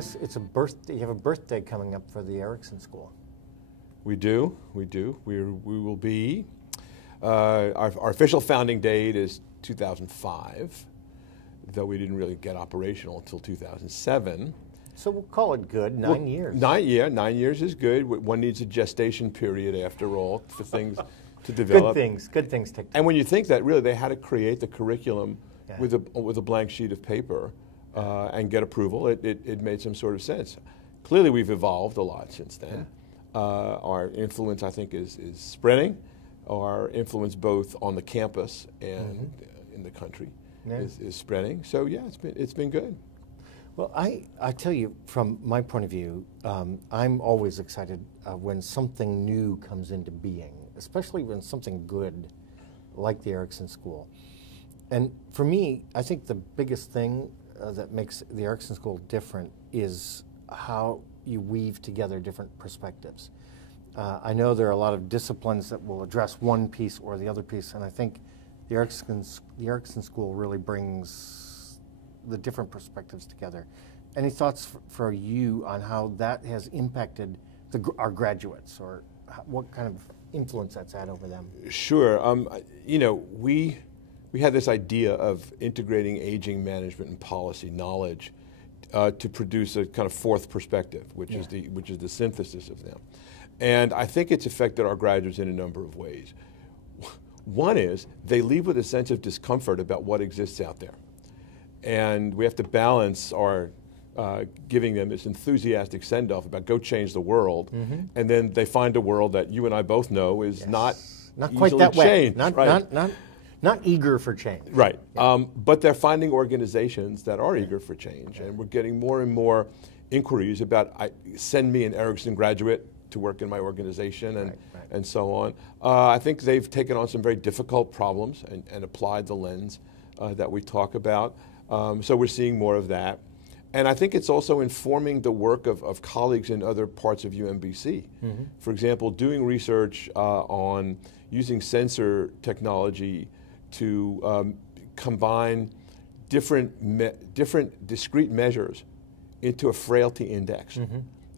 guess it's a birthday. You have a birthday coming up for the Erickson School. We do. We will be. Our official founding date is 2005, though we didn't really get operational until 2007. So we'll call it good, 9 years. 9 years is good. One needs a gestation period, after all, for things to develop. Good things take time. And when you think that, really, they had to create the curriculum with a blank sheet of paper and get approval. It made some sort of sense. Clearly, we've evolved a lot since then. Yeah. Our influence, I think, is spreading. Our influence both on the campus and in the country is spreading. So yeah, it's been good. Well, I tell you, from my point of view, I'm always excited when something new comes into being, especially when something good, like the Erickson School. And for me, I think the biggest thing that makes the Erickson School different is how you weave together different perspectives. I know there are a lot of disciplines that will address one piece or the other piece, and I think the Erickson School really brings the different perspectives together. Any thoughts for you on how that has impacted our graduates, or what kind of influence that's had over them? Sure. We had this idea of integrating aging management and policy knowledge to produce a kind of fourth perspective, which is the synthesis of them. And I think it's affected our graduates in a number of ways. One is they leave with a sense of discomfort about what exists out there. And we have to balance our giving them this enthusiastic send-off about go change the world, and then they find a world that you and I both know is not quite that way. Changed, not eager for change. Right. Yeah. But they're finding organizations that are eager for change, and we're getting more and more inquiries about send me an Erickson graduate to work in my organization and so on. I think they've taken on some very difficult problems and applied the lens that we talk about. So we're seeing more of that. And I think it's also informing the work of colleagues in other parts of UMBC. For example, doing research on using sensor technology to combine different discrete measures into a frailty index.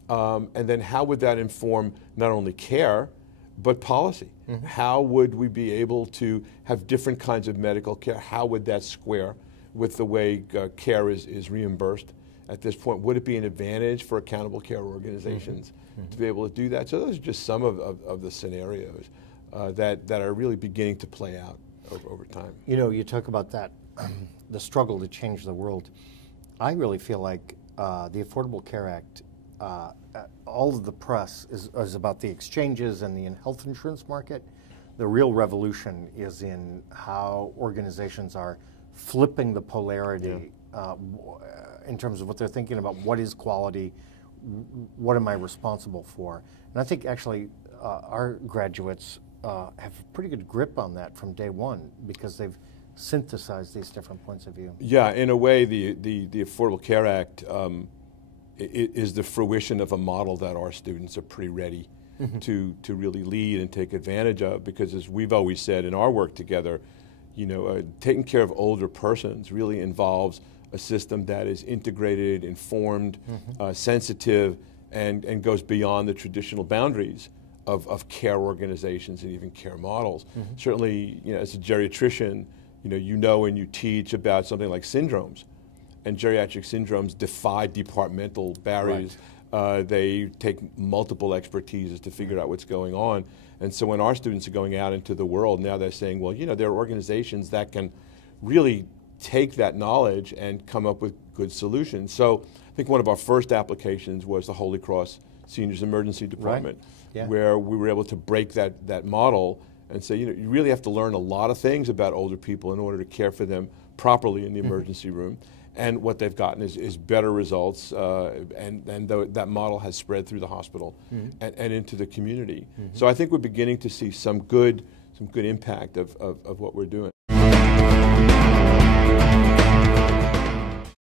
And then how would that inform not only care, but policy? How would we be able to have different kinds of medical care? How would that square with the way care is reimbursed at this point? Would it be an advantage for accountable care organizations to be able to do that? So those are just some of the scenarios that are really beginning to play out over time. You know, you talk about that, the struggle to change the world. I really feel like the Affordable Care Act, all of the press is about the exchanges and the health insurance market. The real revolution is in how organizations are flipping the polarity in terms of what they're thinking about what is quality, what am I responsible for. And I think actually our graduates have a pretty good grip on that from day one because they've synthesized these different points of view. Yeah, in a way the Affordable Care Act is the fruition of a model that our students are pretty ready to really lead and take advantage of, because as we've always said in our work together, you know, taking care of older persons really involves a system that is integrated, informed, sensitive, and goes beyond the traditional boundaries of care organizations and even care models. Certainly, you know, as a geriatrician, you know and you teach about something like syndromes, and geriatric syndromes defy departmental barriers. They take multiple expertises to figure out what's going on. And so when our students are going out into the world, now they're saying, well, you know, there are organizations that can really take that knowledge and come up with good solutions. So I think one of our first applications was the Holy Cross Seniors Emergency Department, where we were able to break that model and say, you know, you really have to learn a lot of things about older people in order to care for them properly in the emergency room. And what they've gotten is better results, and that model has spread through the hospital and into the community. So I think we're beginning to see some good impact of what we're doing.